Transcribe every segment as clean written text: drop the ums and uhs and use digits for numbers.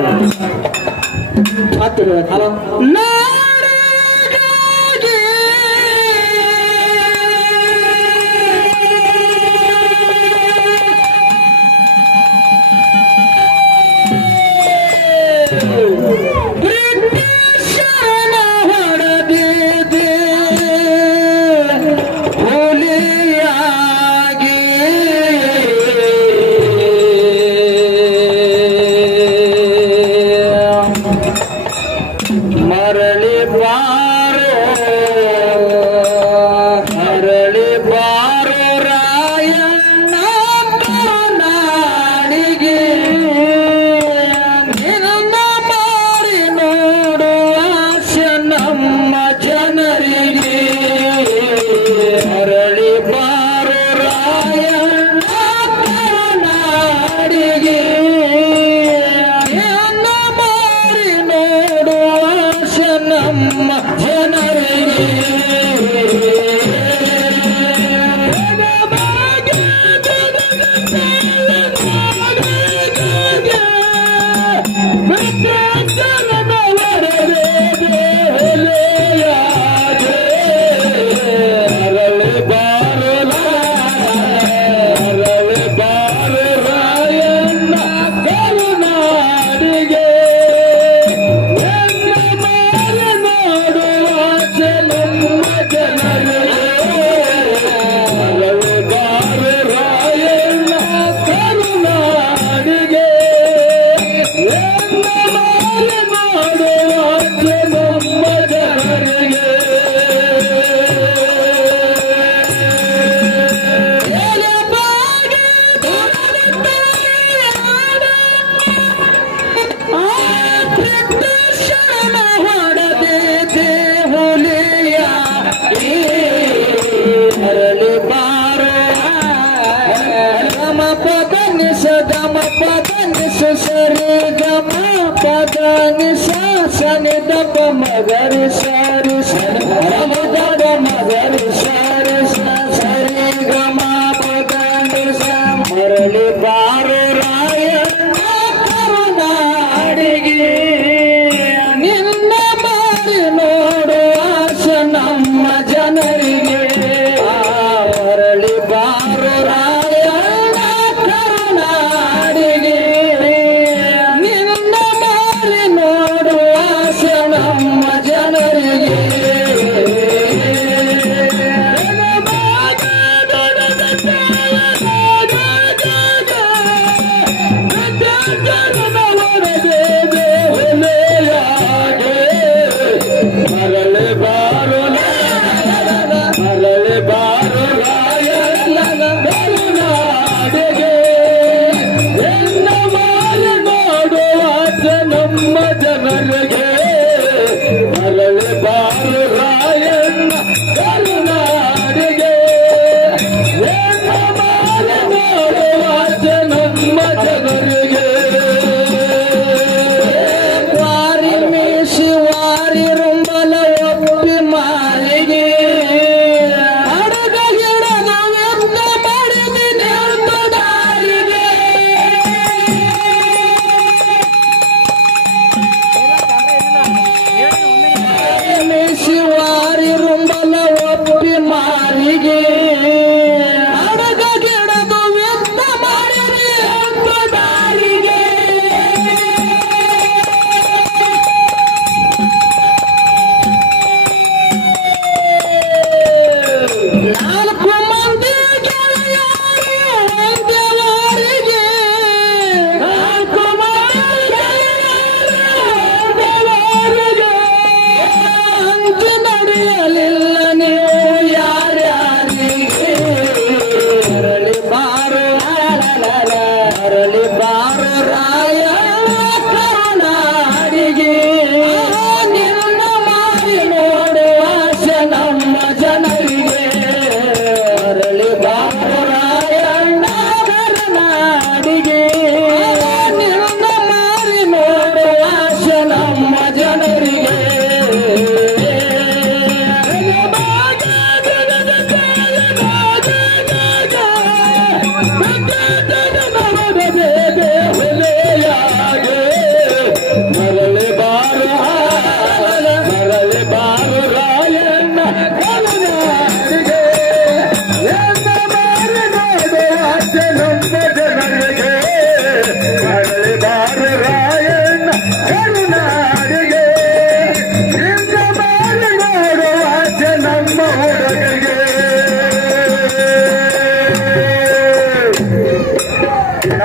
Hallelujah.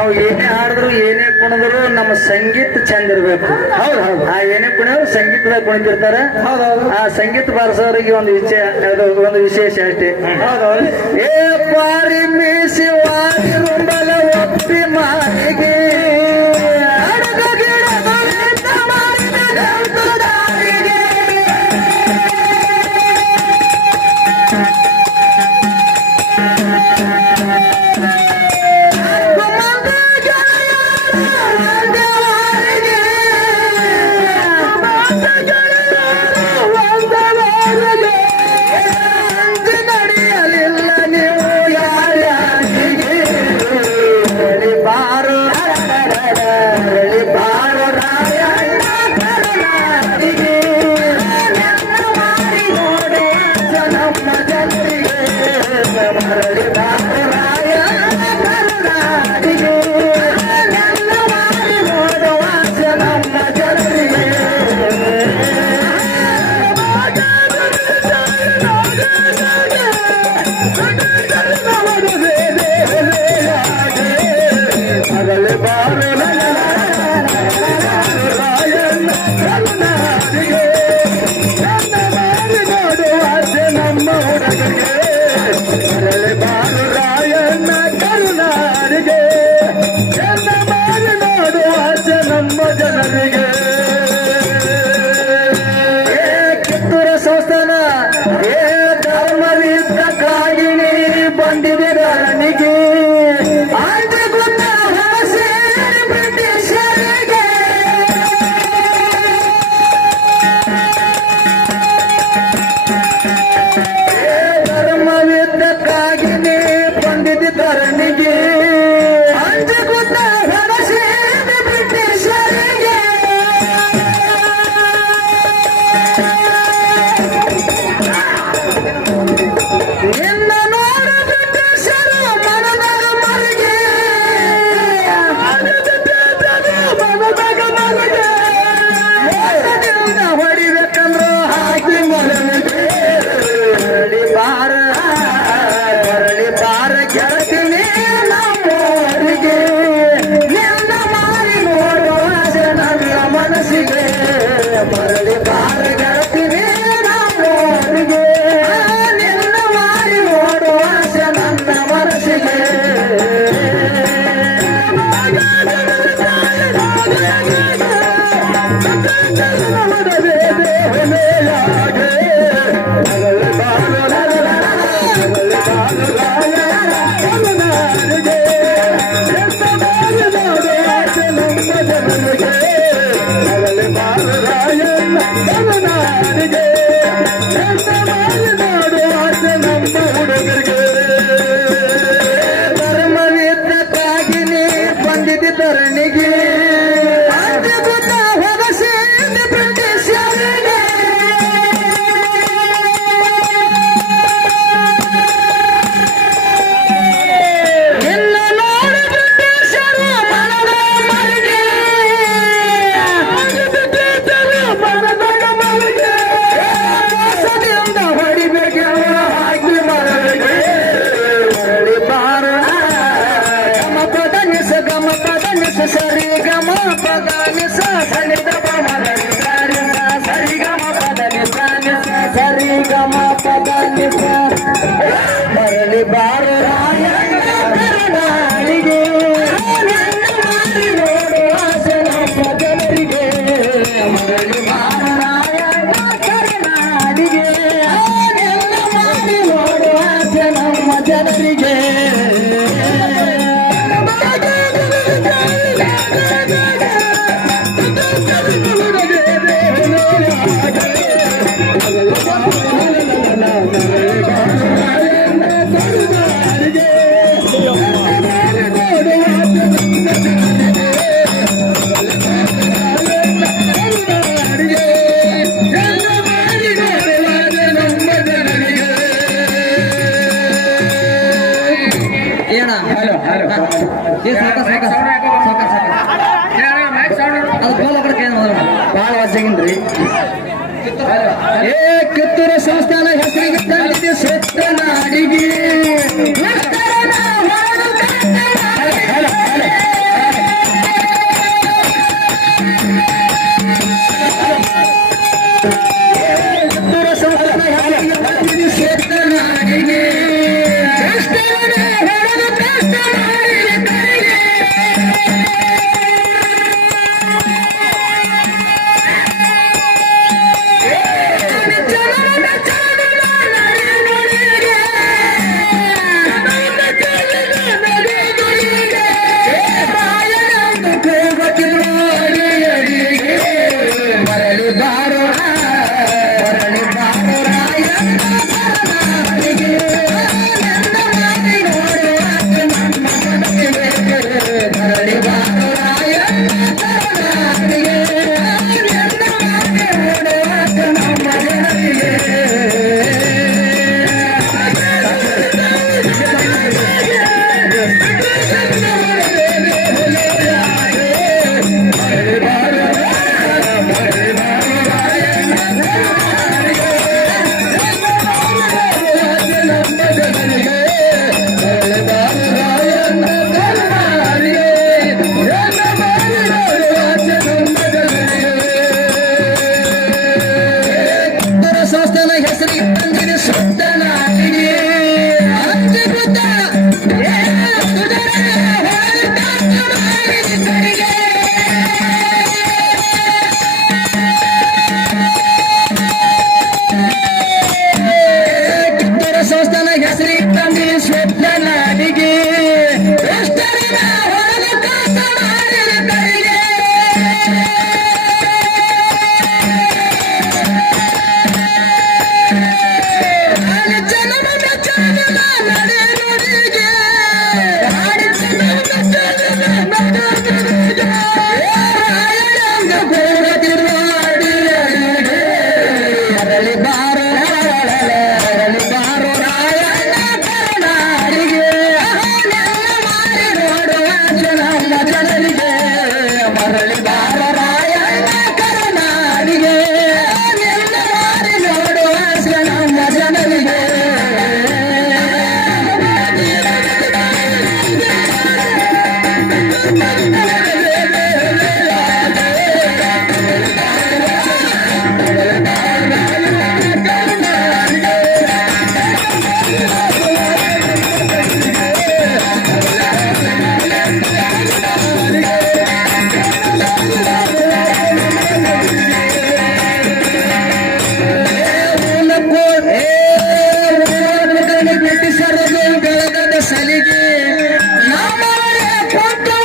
ನಾವು ಏನೇ ಹಾಡಿದ್ರು ಏನೇ ಕುಣಿದ್ರು ನಮ್ಮ ಸಂಗೀತ ಚಂದ ಇರ್ಬೇಕು. ಹೌದು ಹೌದು. ಆ ಏನೇ ಕುಣಿಯೋರು ಸಂಗೀತದಾಗ ಕುಣಿತಿರ್ತಾರೆ. ಹೌದೌದು. ಆ ಸಂಗೀತ ಬಾರಿಸೋರಿಗೆ ಒಂದು ವಿಶೇಷ ಅಷ್ಟೇ. ಹೌದೌದು. ಏ ಪಾರಿ ಮೀಸಿ ವಾರಿ ರುಂಬಲ ಒಪ್ಪಿ ಮಾರಿಗೆ ಮರಳಿ ಬಾರ ಕರುನಾಡಿಗೆ ಆಸೆ ನಮ್ಮ ಜನರಿಗೆ. ಮರಳಿ ಬಾರ ಕರುನಾಡಿಗೆ ಮಾಡಿ ನೋಡುವ ಆಸೆ ನಮ್ಮ ಜನರಿಗೆ. ಕಿತ್ತೂರು ಸಂಸ್ಥಾನ ಹೆಸರಿಗೆ ತಂದಿದೆ ಸುತ್ತ ನಾಡಿಗೆ. ಮರಳಿ ಬಾರೋ ರಾಯಣ್ಣ ಕರುನಾಡಿಗೆ ನಿನ್ನ ಮಾತೆ ಓಡುವಾತ ನಮ್ಮ ಜನರಿಗೆ ಸಂಸ್ಥಾನ ಹೆಸರಿಗೆ ತಂದಿದೆ ಸುತ್ತ ನಾಡಿಗೆ ಅದ್ಭುತ ಕಿತ್ತೂರ ಸಂಸ್ಥಾನ ಹೆಸರಿಗೆ ತಂದಿದೆ ಸುತ್ತ ನಾಡಿಗೆ ಎಷ್ಟರಿನ ಹೊರಗೆ ಕಾಸ ಮಾಡಿದ ಕರಿಗೆ ಬ್ರಿಟಿಷರದು ಬೆಳಗದ ಸಲಿಗೆ ನಮ್ಮ ಕೊಟ್ಟು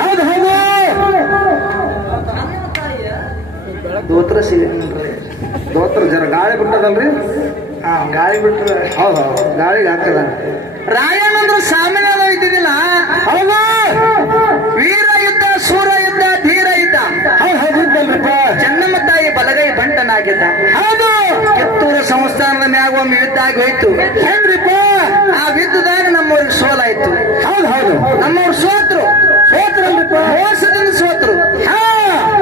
ಹೌದು ಹೌದು ದೋತ್ರ ಸಿಗಲ್ರಿ ದೋತ್ರ ಜರ ಗಾಳಿ ಬಿಟ್ಟದಲ್ರಿ ಹಾ ಗಾಳಿ ಬಿಟ್ರೆ ಹೌದು ಗಾಳಿಗೆ ಹಾಕದ ರಾಯಣ್ಣ ಅಂದ್ರೆ ಸಾಮಾನ್ಯ ಇದ್ದಿದ್ದಿಲ್ಲ. ಹೌದು ವೀರ ಯುದ್ಧ ಸೂರ ಯುದ್ಧ ಧೀರ ಯುದ್ಧ. ಹೌದು ಹೌದಿದ್ದಲ್ರಿಪ್ಪ ಚೆನ್ನಮ್ಮ ತಾಯಿ ಬಲಗೈ ಬಂಟನಾಗಿದ್ದ. ಹೌದು ಕಿತ್ತೂರು ಸಂಸ್ಥಾನದ ಮ್ಯಾಗ ಒಮ್ಮೆ ಯುದ್ಧ ಆಗಿ ಹೋಯ್ತು. ಹೆಂಗ್ರಿಪ್ಪ ಆ ಯುದ್ಧದಾಗ ನಮ್ಮವ್ರಿಗೆ ಸೋಲಾಯ್ತು. ಹೌದು ಹೌದು ನಮ್ಮವ್ರು ಸೋತ್ರು. ಸೋತ್ರಲ್ರಿಪ್ಪ ಮೋಸದಿಂದ ಸೋತ್ರು. ಹಾ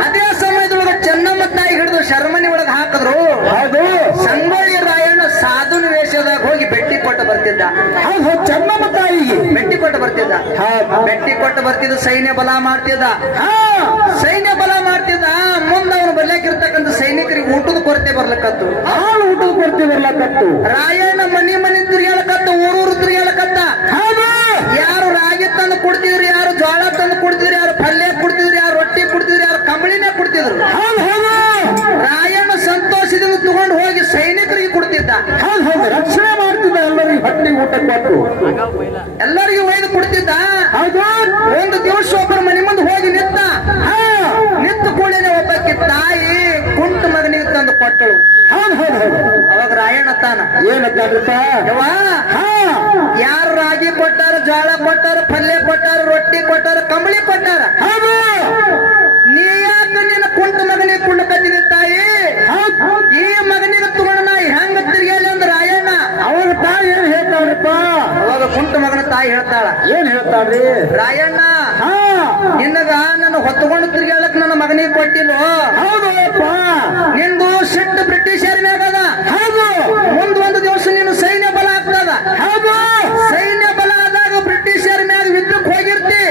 ಅದೇ ಸಮಯದೊಳಗೆ ಚೆನ್ನಮ್ಮ ತಾಯಿ ಹಿಡಿದು ಶರ್ಮನಿ ಒಳಗೆ ಹಾಕಿದ್ರು. ಹೌದು ಸಂಗೊಳ್ಳಿ ರಾಯಣ್ಣ ಸಾಧುನ ವೇಷದಾಗ ಹೋಗಿ ಬೆಟ್ಟಿ ಕೊಟ್ಟು ಬರ್ತಿದ್ದ. ಹೌದು ಹೌದು ಚೆನ್ನಮ್ಮ ತಾಯಿಗೆ ಬೆಟ್ಟಿ ಕೊಟ್ಟು ಬರ್ತಿದ್ದ. ಬೆಟ್ಟಿ ಕೊಟ್ಟು ಬರ್ತಿದ್ದ. ಸೈನ್ಯ ಬಲ ಮಾಡ್ತಿದ್ದ. ಸೈನ್ಯ ಬಲ ಮಾಡ್ತಿದ್ದ. ಮುಂದೆ ಅವನು ಬರ್ಲಿಕ್ಕಿರ್ತಕ್ಕಂಥ ಸೈನಿಕರಿಗೆ ಊಟದ ಕೊರತೆ ಬರ್ಲಕ್ಕತ್ತು. ಹಾಲು ಊಟದ ಕೊಡ್ತೀವಿ ಬರ್ಲಕತ್ತು ರಾಯಣ್ಣ ಮನಿ ತಿರುಗಾಳಕತ್ತ. ಊರೂರು ತಿರುಗಾಳಕತ್ತ. ಯಾರು ರಾಗಿ ತಂದು ಕೊಡ್ತಿದ್ರು, ಯಾರು ಜೋಳ ತಂದು ಕೊಡ್ತಿದ್ರು, ಯಾರು ಪಲ್ಯ ಕೊಡ್ತಿದ್ರು, ಯಾರು ರೊಟ್ಟಿ ಕೊಡ್ತಿದ್ರು, ಯಾರು ಕಂಬಳಿನೇ ಕೊಡ್ತಿದ್ರು. ಹೌದು ಹೌದು ರಾಯಣ್ಣ ಸಂತೋಷದಿಂದ ತಗೊಂಡು ಹೋಗಿ ಸೈನಿಕರಿಗೆ ಕೊಡ್ತಿದ್ದ. ಹೌದು ಹೌದು ರಕ್ಷಣೆ ಮಾಡ್ತಿದ್ದ ಎಲ್ಲರಿಗೆ ಹೊಟ್ಟೆಗೆ ಊಟ ಕೊಟ್ಟು ಎಲ್ಲರಿಗೂ ಒಯ್ದು ಕೊಡ್ತಿದ್ದ. ಹೌದು ಒಂದು ದಿವಸ ಒಬ್ಬರ ಮನೆ ಮುಂದೆ ಹೋಗಿ ನಿಂತ. ನಿಂತ ಕೂಡಲೇ ಒಬ್ಬಕ್ಕೆ ತಾಯಿ ಕುಂಟು ಮಗನಿಗೆ ತಂದು ಕೊಟ್ಟಳು. ಹೌದು ಹೌದು ಹೌದು ಅವಾಗ ರಾಯಣ್ಣ ತಾನ ಏನಂತಾಡ್ರಿಪ್ಪ ಯವ್ವ, ಯಾರು ರಾಗಿ ಕೊಟ್ಟಾರ, ಜೋಳ ಕೊಟ್ಟಾರ, ಪಲ್ಯ ಕೊಟ್ಟಾರ, ರೊಟ್ಟಿ ಕೊಟ್ಟಾರ, ಕಂಬಳಿ ಕೊಟ್ಟಾರ. ಹೌದು ನೀ ಯಾಕ ನಿನ್ನ ಕುಂಟು ಮಗನಿಗೆ ಕುಂಡಕತ್ತಿನ ತಾಯಿ? ಈ ಮಗನಿಗೆ ತಗೊಂಡ ನಾ ಹೆಂಗ ತಿರ್ಗಲಿ ಅಂದ್ರ ರಾಯಣ್ಣ. ಅವಾಗ ತಾಯಿ ಏನ್ ಹೇಳ್ತಾಳ್ರಿಪ್ಪ? ಅವಾಗ ಕುಂಟು ಮಗನ ತಾಯಿ ಹೇಳ್ತಾಳ, ಏನ್ ಹೇಳ್ತಾಳ್ರಿ? ರಾಯಣ್ಣ ಹಾ ನಿನ್ನಗ ನಾನು ಹೊತ್ತುಕೊಂಡು ತಿರ್ಗಾಳಕ್ ನನ್ನ ಮಗನಿಗೆ ಕೊಟ್ಟಿಲ್ಲ. ಹೌದು ಅಪ್ಪ ನಿಂದು ಸಿಟ್ಟು ಬ್ರಿಟಿಷರ ಮ್ಯಾಗದ. ಹೌದು ಮುಂದ್ ಒಂದು ದಿವಸ ನೀನು ಸೈನ್ಯ ಬಲ ಆಗ್ತದ. ಹೌದು ಸೈನ್ಯ ಬಲ ಆದಾಗ ಬ್ರಿಟಿಷರ ಮ್ಯಾಗ ಯುದ್ಧಕ್ಕೆ ಹೋಗಿರ್ತಿ.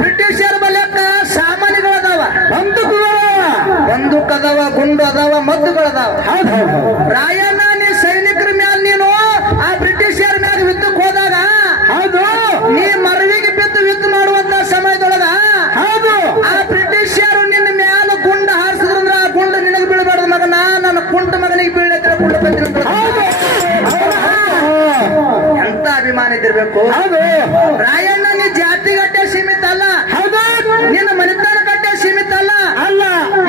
ಬ್ರಿಟಿಷರ ಬಲಕ್ಕ ಸಾಮಾನ್ಯಗಳದಾವ, ಬಂದೂಕ್ ಅದಾವ, ಗುಂಡು ಅದಾವ, ಮದ್ದುಗಳದಾವ. ಹೌದು ಹೌದು ರಾಯಣ್ಣ ನೀ ಸೈನಿಕರ ಮ್ಯಾಲ ನೀನು ಆ ಬ್ರಿಟಿಷರ ಮ್ಯಾಗ ಯುದ್ಧಕ್ಕೆ ಹೋದಾಗ ಹೌದು ನೀ ಮರವಿಗೆ ಬಿದ್ದು ಯುದ್ಧ ಮಾಡುವಂತ ಸಮಯದೊಳಗ ಹೌದು ಆ ಬ್ರಿಟಿಷರು ನಿನ್ನ ಮ್ಯಾಲ ಗುಂಡ ಹಾರಿಸಿದ್ರಂದ್ರ ಆ ಗುಂಡ ನಿನಗೆ ಬೀಳಬಾರ್ದು ಮಗನ. ನನ್ನ ಕುಂಟ ಮಗನಿಗೆ ಬೀಳತ್ರ ಗುಂಡ ಬಂದಿರ. ಎಂತ ಅಭಿಮಾನ ಇದ್ದಿರ್ಬೇಕು. ಹೌದು ರಾಯಣ್ಣ ನೀ ಜಾತಿಗಟ್ಟೆ ಸೀಮಿತ ಅಲ್ಲ. ಹೌದು ನಿನ್ನ ಮನೆತನ ಗಟ್ಟೆ ಸೀಮಿತ ಅಲ್ಲ. ಅಲ್ಲ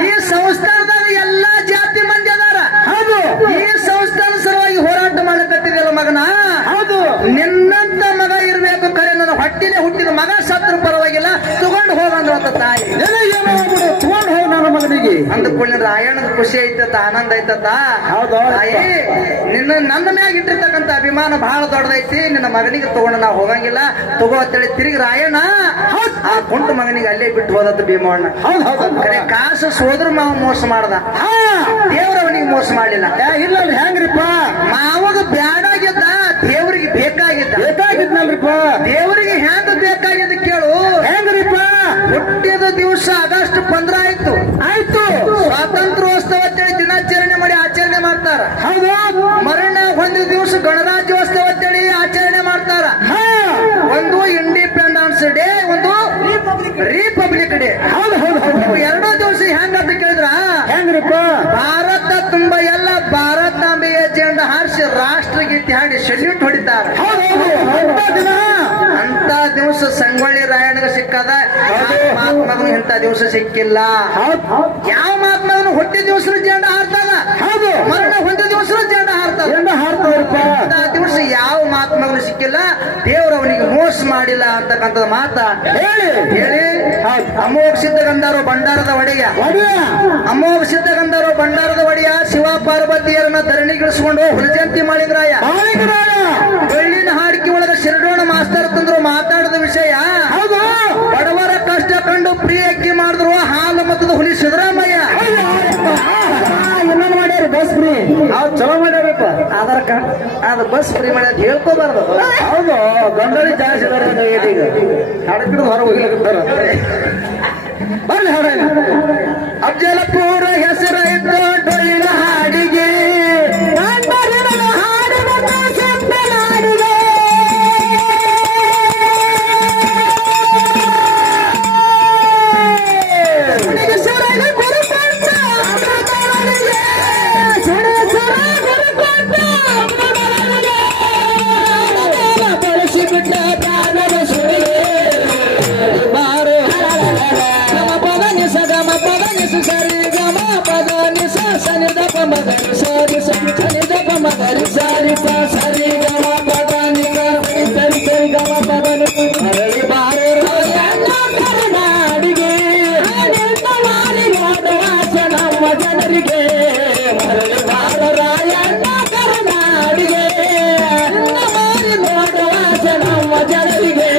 ಈ ಸಂಸ್ಥಾನದಾಗ ಎಲ್ಲಾ ಜಾತಿ ಮಂದಿ ಅದಾರ. ಹೌದು ಈ ಸಂಸ್ಥಾನ ಸಲುವಾಗಿ ಹೋರಾಟ ಮಾಡಕತ್ತಿದೆಯಲ್ಲ ಮಗನ. ಹೌದು ನಿನ್ನಂತ ಮಗ ಇರ್ಬೇಕು. ಕರೆ ನನ್ನ ಹೊಟ್ಟಿನೇ ಹುಟ್ಟಿದ ಮಗ ಸತ್ರು ಪರವಾಗಿಲ್ಲ, ತಗೊಂಡು ಹೋಗಂದ್ರು ಅಂತ ತಾಯಿ. ಏನಾಗ್ಬಿಡು ತಗೊಂಡು ಹೋಗಿ ನನ್ನ ಮಗನಿಗೆ ಅಂದ್ಕೊಳ್ಳಿ ರಾಯಣ್ಣದ ಖುಷಿ ಐತತ್ತ, ಆನಂದ ಐತತ್ತ. ಹೌದು ತಾಯಿ ನನ್ನ ಮ್ಯಾಗ ಇಟ್ಟಿರ್ತಕ್ಕಂಥ ಅಭಿಮಾನ ಬಹಳ ದೊಡ್ಡದೈತಿ. ನಿನ್ನ ಮಗನಿಗೆ ತಗೊಂಡು ನಾವು ಹೋಗಂಗಿಲ್ಲ, ತಗೋ ಅಂತೇಳಿ ತಿರುಗಿ ರಾಯಣ್ಣ ಆ ಕುಂಟು ಮಗನಿಗೆ ಅಲ್ಲೇ ಬಿಟ್ಟು ಹೋದದ್ದು ಭೀಮಣ್ಣ. ಹೌದು ಹೌದು ಕರೆ ಕಾಸು ಸೋದ್ರ ಮಾವ ಮೋಸ ಮಾಡ್ದ, ದೇವ್ರವನಿಗೆ ಮೋಸ ಮಾಡಿಲ್ಲ. ಇಲ್ಲ ಹೆಂಗ್ರಿಪ್ಪ? ಮಾವಾಗ ಬ್ಯಾಡಾಗಿದ್ದ, ದೇವರಿಗೆ ಬೇಕಾಗಿದ್ದ. ಬೇಕಾಗಿದ್ನಲ್ರಿಪ್ಪ? ದೇವರಿಗೆ ಹೆಂಗ ಬೇಕಾಗಿದ್ದ ಕೇಳು. ಹೆಂಗ್ರಿಪ್ಪ? ಹುಟ್ಟಿದ ದಿವಸ ಆಗಸ್ಟ್ 15 ಆಯ್ತು. ಆಯ್ತು ಸ್ವಾತಂತ್ರ್ಯೋತ್ಸವ ಅಂತೇಳಿ ದಿನಾಚರಣೆ ಮಾಡಿ ಆಚರಣೆ ಮಾಡ್ತಾರ. ಹೌದು ಮರಣ ಹೊಂದಿದ ದಿವಸ ಗಣರಾಜ್ಯೋತ್ಸವ ಅಂತೇಳಿ ಆಚರಣೆ ಮಾಡ್ತಾರ. ಒಂದು ಇಂಡಿಪೆಂಡೆನ್ಸ್ ಡೇ, ಒಂದು ರಿಪಬ್ಲಿಕ್ ಡೇ. ಹೌದು ಹೌದು ಹೌದು ಎರಡೂ ದಿವಸ ಹೆಂಗಂತ ಕೇಳಿದ್ರ ಹೆಂಗ್ರಿಪ್ಪ? ಭಾರತ ತುಂಬಾ ಎಲ್ಲ ಭಾರತಾಂಬೆಯ ಜೆಂಡ ಹಾರಿಸಿ ರಾಷ್ಟ್ರಗೀತೆ ಹಾಡಿ ಸೆಲ್ಯೂಟ್ ಹೊಡಿತಾರ. ಅಂತ ದಿವಸ ಸಂಗೊಳ್ಳಿ ರಾಯಣ್ಣಗ ಸಿಕ್ಕದ. ಮಹಾತ್ಮಗನು ಇಂಥ ದಿವಸ ಸಿಕ್ಕಿಲ್ಲ. ಯಾವ ಮಹಾತ್ಮಗನು ಹುಟ್ಟಿದ ದಿವಸ ಜೆಂಡ ಹಾರ್ತಾನ. ಹೌದು ಮರಣ ಹೊಂದಿದ ದಿವಸ ಜೆಂಡ ಹಾರ್ತಾನ. ಇಂಥ ದಿವಸ ಯಾವ ಮಹಾತ್ಮಗನು ಸಿಕ್ಕಿಲ್ಲ. ದೇವರವನಿಗೆ ಮೋಸ ಮಾಡಿಲ್ಲ ಅಂತಕ್ಕಂಥದ್ದು ಮಾತ ಹೇಳಿ ಅಮೋಘ ಸಿದ್ಧಗಂಧರು ಭಂಡಾರದ ಒಡೆಯ, ಅಮೋಘ ಸಿದ್ಧಗಂಧರು ಭಂಡಾರದ ಒಡೆಯ ಶಿವ ಪಾರ್ವತಿಯರನ್ನ ಧರಣಿಗಿಳಿಸಿಕೊಂಡು ಹುಲಜಂತಿ ಮಾಳಿಂಗರಾಯ ಬೆಳ್ಳಿನ ಹಾಡಿಕೆ ಒಳಗ ಶಿರಡೋಣ ಮಾಸ್ತರ್ ತಂದ್ರು ಮಾತಾಡಿದ ವಿಷಯ. ಬಡವರ ಕಷ್ಟ ಕಂಡು ಪ್ರಿಯ ಅಕ್ಕಿ ಮಾಡಿದ್ರು ಹಾಲು ಮತದ ಹುಲಿ ಸಿದ್ದರಾಮಯ್ಯ. ಇನ್ನೊಂದು ಮಾಡ್ಯಾರ ಬಸ್ ಫ್ರೀ. ಅವ್ರು ಚಲೋ ಮಾಡ್ಯಾರಪ್ಪ. ಆಧಾರ್ ಕಾರ್ಡ್ ಅದು ಬಸ್ ಫ್ರೀ ಮಾಡ್ಯಾರ ಹೇಳ್ಕೋಬಾರ್ದು. ಹೌದು ಗಂಡಳಿ ಜಾಸ್ತಿ ಈಗ ಹಡಕಿಡ್ ಹೊರ ಹೋಗ್ಲಿಕ್ಕಿರ್ತಾರ. ಬರ್ಲಿ ಹಾಡ ಅಫ್ಜಲಪುರ ಹೆಸರು ಇತ್ತು ಡೊಳ್ಳಿನ ಹಾಡಿಗೆ. ಬಳಸಿಬಿಟ್ಟ ಪ್ರಾಣದ ಸುಳಿಗೆ ಬಾರೋ ಪದ ನಿಸ ಸನಿ ದಪ ಮಗರಿ ಸರಿ ಸನಿ ದಪ ಮಗರಿ ಸರಿ ಸರಿ ಗಮ ಪದ ನಿಸ ಸರಿ ಸರಿ ಗಮ ಪದ ಮರಳಿ ಬಾರೆ ರಾಯಣ್ಣ ಕರುನಾಡಿಗೆ ನಿನ್ನ ಮಾರಿ ನೋಡುವಾಸ ನಮ್ಮ ಜನರಿಗೆ ಮರಳಿ ಬಾರ ರಾಯಣ್ಣ ಕರುನಾಡಿಗೆ ನಿನ್ನ ಮಾರಿ ನೋಡುವಾಸ ನಮ್ಮ ಜನರಿಗೆ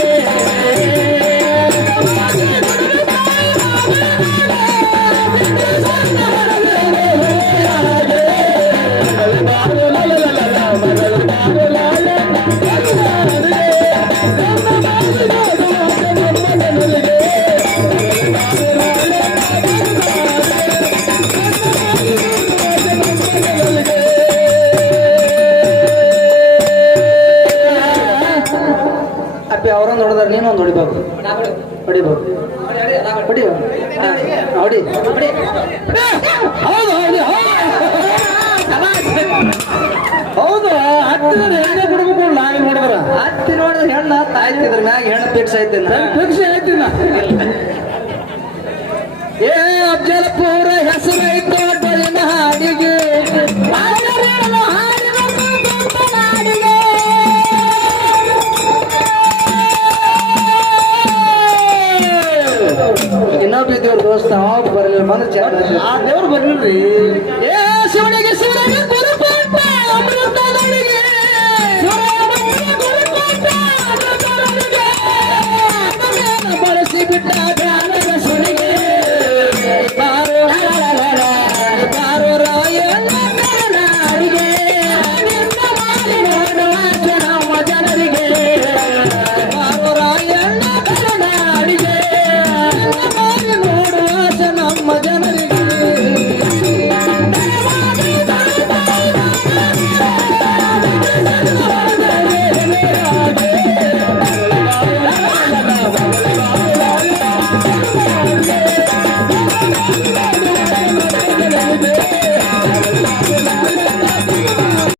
ಅಪ್ಪಿ ಅವರೊಂದು ಹೊಡೆದಾರೆ ನೀನೊಂದು ಹೊಡಿಬೇಕು ಹೊಡಿಬೇಕು ಹೊಡಿವ ಹೊಡಿ ಹೌದು ಹೌದು ಹೌದು ಹತ್ತಿರ ಹೆಣ್ಣೆ ಬಿಡ್ಬೇಕು ನಾನು ನೋಡಿದ್ರ ಹತ್ತಿ ನೋಡಿದ್ರೆ ಹೆಣ್ಣ ತಾಯ್ತಿದ್ರ ಮ್ಯಾಗ ಹೆಣ್ಣು ಫಿಕ್ಸ್ ಐತಿನ ಫಿಕ್ಸ್ ಐತಿನ ಏ ಅಫ್ಜಲ್ಪುರ ಹೆಸರೈತು ಡೊಳ್ಳಿನ ಹಾಡಿಗೆ ಇನ್ನೊಬ್ಬ ದೇವ್ರ ದೋಸ್ತ ಅವಾಗ ಬರಲಿಲ್ಲ ಬಂದ್ರೆ ಆ ದೇವ್ರು ಬರ್ಲಿಲ್ರಿ